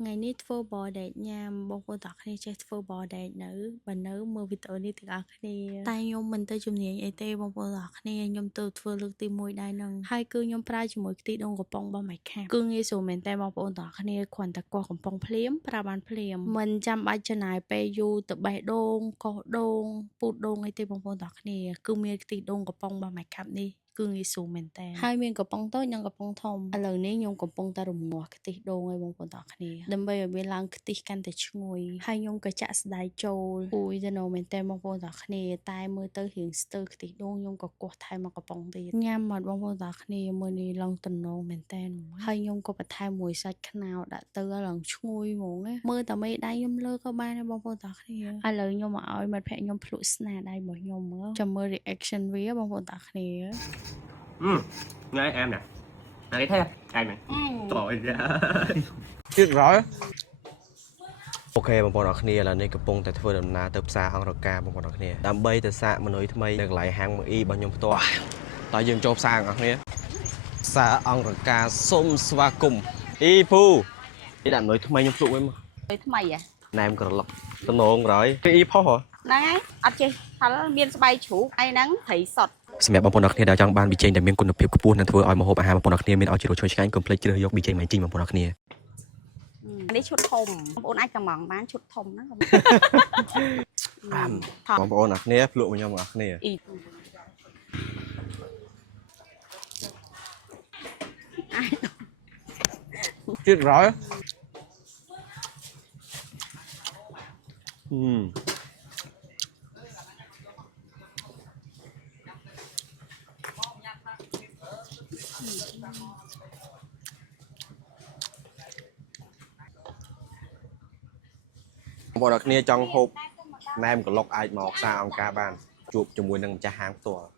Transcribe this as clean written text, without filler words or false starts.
ngày nít phô bò đẹp nha bông cô tọt này chơi phô bò đẹp nữ và nữ mơ vị tự đi từ ở này tay nhung mình tới chụp nhẹ ấy tê bông cô tọt này nhung từ phô lực tìm mùi đai nâng hai cư nhung prai chụp mùi tí đông của bông bao mày khác cư nghe số mình tay bông cô tọt này khoản tạc qua của bông phím pra bàn phím mình chăm bài chân này pe du từ bài đông có đông bút đông ấy tê bông cô tọt này cư nghe tí đông của bông bao mày khác đi cư nghe số mình tay hai miền của bông tốt nhưng của bông thông lầnนี้nhung của bông ta rùng ngọt tí đông ấy bông cô tọt này đâm bây giờឡើងខ្ទិះកាន់តែឈ្ងុយហើយខ្ញុំក៏ចាក់ស្ដាយចូលអ៊ុយទៅនៅមែនតើបងប្អូនទាំងគ្នាតែមើលទៅរៀងស្ទើរខ្ទិះដូងខ្ញុំក៏គោះថែមមកកំប៉ុងទៀតញ៉ាំមកបងប្អូនទាំងគ្នាមើលនេះឡើងតំណងមែនតើហើយខ្ញុំក៏បន្ថែមមួយសាច់ខ្នោដាក់ទៅឡើងឈ្ងុយហ្មងណាមើលតែមេដៃខ្ញុំលើក៏បានដែរបងប្អូនទាំងគ្នាឥឡូវខ្ញុំមកឲ្យមិត្តភក្តិខ្ញុំភ្លក់ស្នាដៃរបស់ខ្ញុំមើលចាំមើល reaction វាបងប្អូនទាំងគ្នាnghe em nè thấy thế anh này trời ơi chết rồi ok បងប្អូនអរគ្នាឥឡូវនេះកំពុងតែធ្វើដំណើរទៅផ្សារអង្គរការបងប្អូនអរគ្នាដើម្បីទៅសាកមនុយថ្មីនៅកន្លែងហាងមួយអ៊ីរបស់ខ្ញុំផ្ទាល់តើយើងចូលផ្សារអង្គរគ្នាផ្សារអង្គរការសូមស្វាគមន៍អ៊ីពូអ៊ីដាក់មនុយថ្មីខ្ញុំភ្លក់វិញមកថ្មីណែមក្រឡុកតំណងក្រោយគេអ៊ីផុសហ្នឹងហើយអត់ចេះផលមានស្បែកជ្រូកអីហ្នឹងត្រីសុទ្ធសម្រាប់បងប្អូនអរគ្នាដែលចង់បានប៊ីចេងដែលមានគុណភាពខ្ពស់និងធ្វើឲ្យម្ហូបអាហារបងប្អូនអរគ្នាមានឲ្យជ្រុលឈ្ងុយឆ្ងាញ់កុំភ្លេចជ្រើសយកប៊ីចេងម៉ៃជីងបងប្អូនអរគ្នានេះឈុតធំបងប្អូនអាចកំងបានឈុតធំហ្នឹងបងប្អូនអរគ្នាភ្លក់មកខ្ញុំអរគ្នាchết rồi bọn đặc nia trong hộp nem của lộc ai mọc xa ông ca ban chụp cho mùi nâng cha hàng tủa